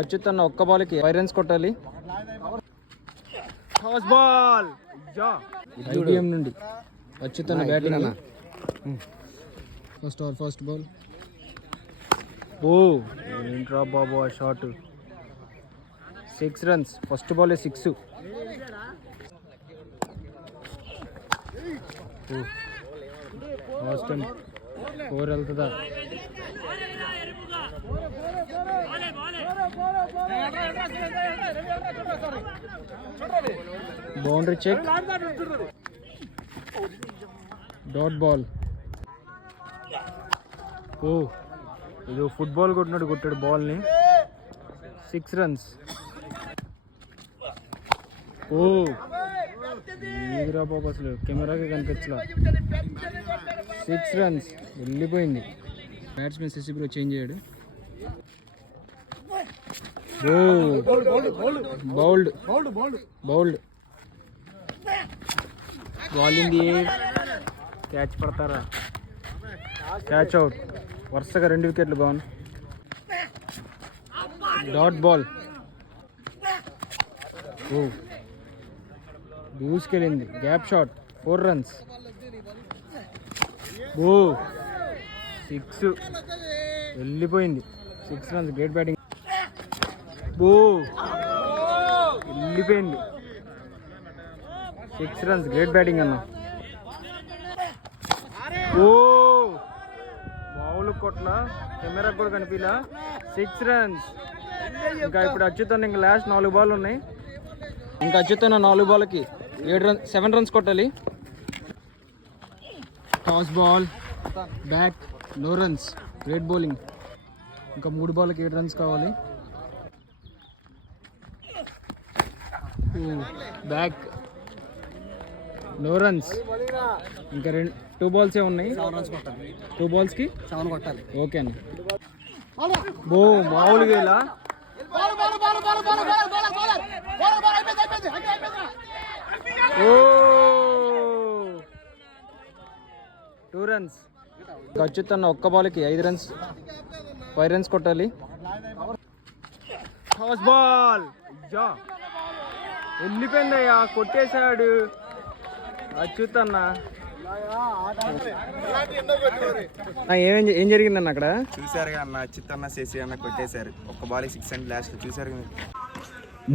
అచ్యుతన్న ఒక్క బాల్కి 5 runs కొట్టాలి. టాస్ బాల్ ఐబిఎం నుండి అచ్యుతన్న బ్యాటింగ్. First ball. ఓ ఏంట్రా బాబు ఆ షాట్. 6 runs. ఫస్ట్ బాల్ 6. లాస్ట్ టైం 4 వెళ్తుందా? Boundary check. Dot ball. ఓ ఇది ఫుట్బాల్ కొట్టాడు బాల్ని. 6 runs. ఓ ఈదిరా బాబు అసలు కెమెరాకి కనిపించలా. 6 runs. వెళ్ళిపోయింది. బ్యాట్స్మెన్ శశి బ్రో చేంజ్ అయ్యాడు. బౌల్డ్. బాలింగ్ క్యాచ్ పడతారా? Catch out. వరుసగా 2 వికెట్లు గౌన్. Dot ball. ఓ దూసుకెళ్ళింది. Gap shot. 4 runs. ఓ 6. వెళ్ళిపోయింది. 6 runs. Great batting. ఓ వెళ్ళిపోయింది. 6 runs. గ్రేట్ బ్యాటింగ్ అన్న. ఓ బావులు కొట్ల కెమెరా కూడా కనిపించలా. 6 runs. ఇంకా ఇప్పుడు అచ్యుతన్ ఇంకా లాస్ట్ 4 బాల్ ఉన్నాయి. ఇంకా అచ్యుతన్ 4 బాల్కి 7 runs కొట్టాలి. Toss ball. Back. No runs. Great bowling. ఇంకా 3 బాల్కి 7 runs కావాలి. బ్యాక్. No runs. ఇంకా 2 balls ఉన్నాయి. 2 balls కి 7 కొట్టాలి. ఓకే అన్న. బో మామూలుగా ఇలా. ఓ 2 runs. అచ్యుతన్న ఒక్క బాల్కి 5 runs. 5 runs కొట్టాలి. Toss ball. వెళ్ళిపోయిందయ్యా. కొట్టేశాడు అచ్యుతన్న. ఏం జరిగిందన్న అక్కడ? చూసారుగా అన్న, అచ్యుతన్న శశి అన్న కొట్టేశారు. ఒక్క బాల్ 6 and లాస్ట్ చూసారు.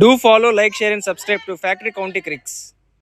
Do follow, like, share and subscribe to Factory County Cricks.